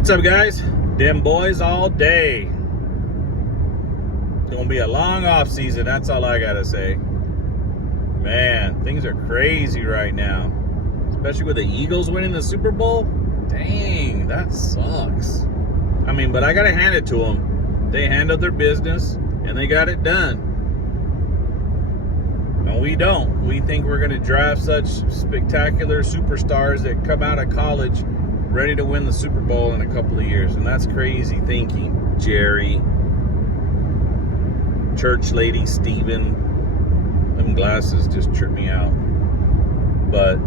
What's up, guys? Dem boys all day. It's gonna be a long off season. That's all I gotta say. Man, things are crazy right now, especially with the Eagles winning the Super Bowl. Dang, that sucks. I mean, but I gotta hand it to them. They handled their business and they got it done. And we don't. We think we're gonna draft such spectacular superstars that come out of college ready to win the Super Bowl in a couple of years. And that's crazy thinking, Jerry. Church lady Steven. Them glasses just trip me out. But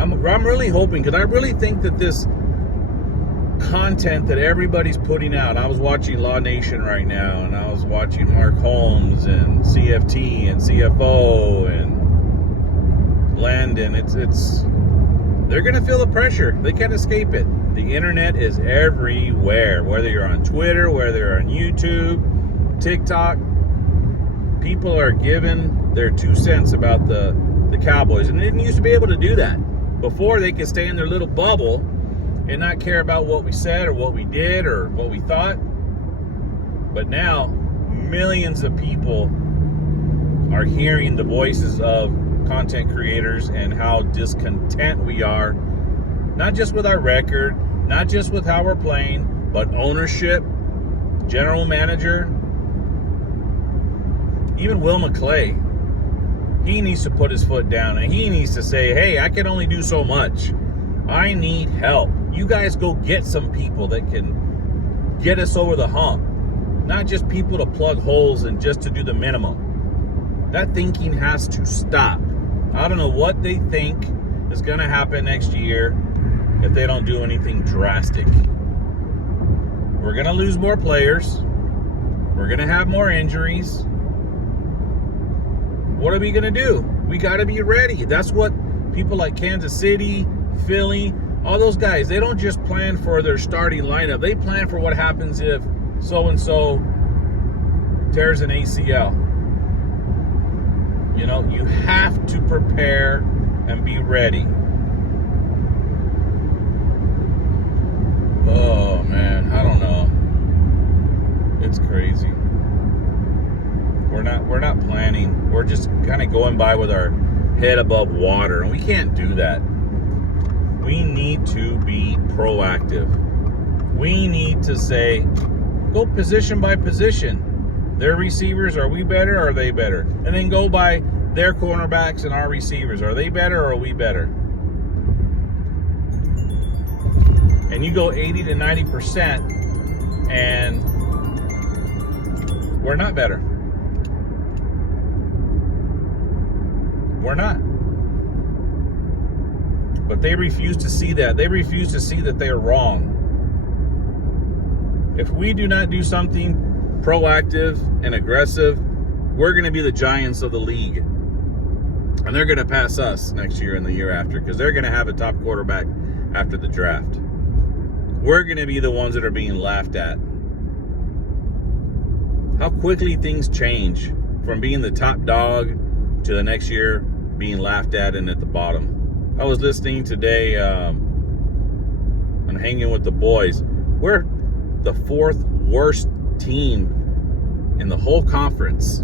I'm really hoping, because I really think that this content that everybody's putting out, I was watching Law Nation right now, and I was watching Mark Holmes and CFT and CFO and Landon. It's they're going to feel the pressure. They can't escape it. The internet is everywhere. Whether you're on Twitter, whether you're on YouTube, TikTok, people are giving their 2 cents about the Cowboys. And they didn't used to be able to do that. Before, they could stay in their little bubble and not care about what we said or what we did or what we thought. But now, millions of people are hearing the voices of content creators and how discontent we are, not just with our record, not just with how we're playing, but ownership, general manager, even Will McClay. He needs to put his foot down and he needs to say, hey, I can only do so much. I need help. You guys go get some people that can get us over the hump, not just people to plug holes and just to do the minimum. That thinking has to stop. I don't know what they think is going to happen next year if they don't do anything drastic. We're going to lose more players. We're going to have more injuries. What are we going to do? We got to be ready. That's what people like Kansas City, Philly, all those guys, they don't just plan for their starting lineup. They plan for what happens if so-and-so tears an ACL. You know, you have to prepare and be ready. Oh, man, I don't know. It's crazy. We're not planning. We're just kind of going by with our head above water, and we can't do that. We need to be proactive. We need to say, go position by position. Their receivers, are we better or are they better? And then go by their cornerbacks and our receivers. Are they better or are we better? And you go 80 to 90% and we're not better. We're not. But they refuse to see that. They refuse to see that they are wrong. If we do not do something proactive and aggressive, we're going to be the giants of the league. And they're going to pass us next year and the year after, because they're going to have a top quarterback after the draft. We're going to be the ones that are being laughed at. How quickly things change from being the top dog to the next year being laughed at and at the bottom. I was listening today and hanging with the boys. We're the 4th worst team in the whole conference.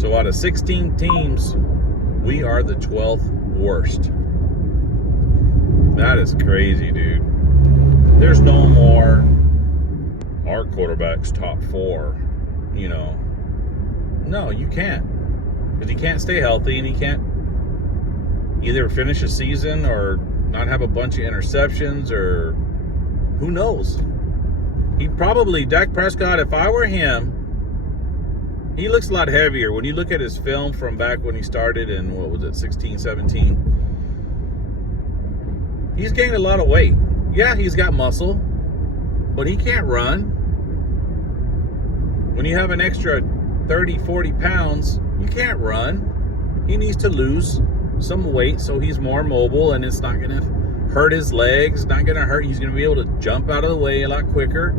So out of 16 teams, we are the 12th worst. That is crazy, dude. There's no more our quarterback's top 4, you know. No, you can't. Because he can't stay healthy and he can't either finish a season or not have a bunch of interceptions, or who knows. Dak Prescott, if I were him, he looks a lot heavier. When you look at his film from back when he started in, 16, 17, he's gained a lot of weight. Yeah, he's got muscle, but he can't run. When you have an extra 30, 40 pounds, you can't run. He needs to lose some weight so he's more mobile and it's not going to hurt his legs, not going to hurt. He's going to be able to jump out of the way a lot quicker.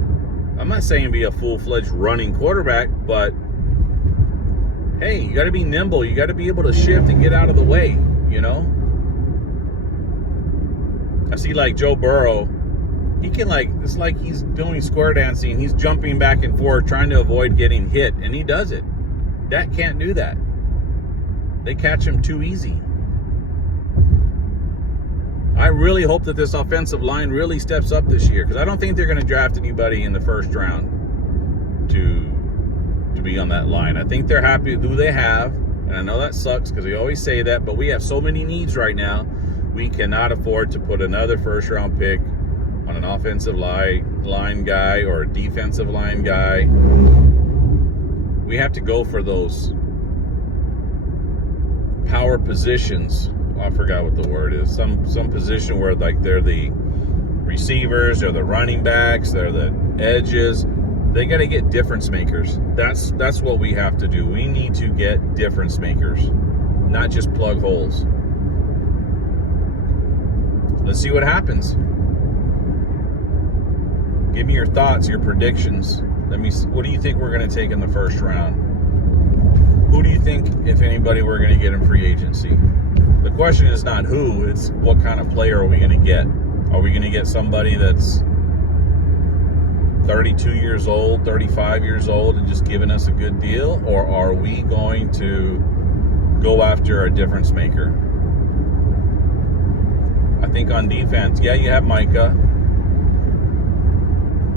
I'm not saying be a full-fledged running quarterback, but hey, you got to be nimble. You got to be able to shift and get out of the way, you know? I see like Joe Burrow, he can it's like he's doing square dancing. He's jumping back and forth trying to avoid getting hit, and he does it. Dak can't do that. They catch him too easy. I really hope that this offensive line really steps up this year, because I don't think they're going to draft anybody in the first round to be on that line. I think they're happy with who they have, and I know that sucks because we always say that, but we have so many needs right now. We cannot afford to put another first-round pick on an offensive line guy or a defensive line guy. We have to go for those power positions. I forgot what the word is. Some position where like they're the receivers, they're the running backs, they're the edges. They got to get difference makers. That's what we have to do. We need to get difference makers, not just plug holes. Let's see what happens. Give me your thoughts, your predictions. What do you think we're going to take in the first round? Who do you think, if anybody, we're going to get in free agency? The question is not who, it's what kind of player are we going to get? Are we going to get somebody that's 32 years old, 35 years old, and just giving us a good deal? Or are we going to go after a difference maker? I think on defense, yeah, you have Micah.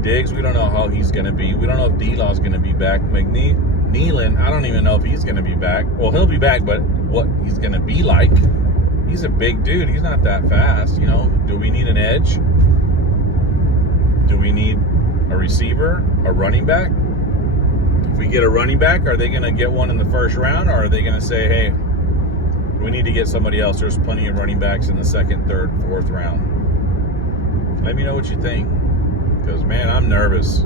Diggs, we don't know how he's going to be. We don't know if D-Law's going to be back. McNeilin, I don't even know if he's going to be back. Well, he'll be back, but what he's going to be like. He's a big dude. He's not that fast. You know, do we need an edge? Do we need a receiver, a running back? If we get a running back, are they going to get one in the first round, or are they going to say, hey, we need to get somebody else? There's plenty of running backs in the second, third, fourth round. Let me know what you think, because, man, I'm nervous.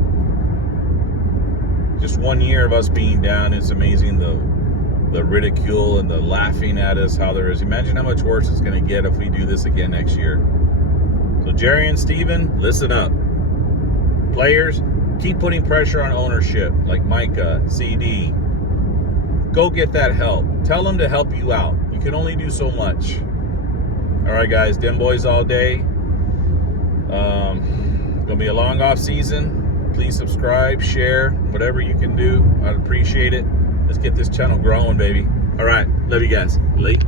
Just 1 year of us being down, it's amazing the ridicule and the laughing at us, how there is. Imagine how much worse it's going to get if we do this again next year. So Jerry and Steven, listen up. Players, keep putting pressure on ownership, like Micah, CD. Go get that help. Tell them to help you out. You can only do so much. All right, guys, Dem Boys all day. Gonna be a long off season. Please subscribe, share, whatever you can do. I'd appreciate it. Let's get this channel growing, baby. All right, love you guys. Late.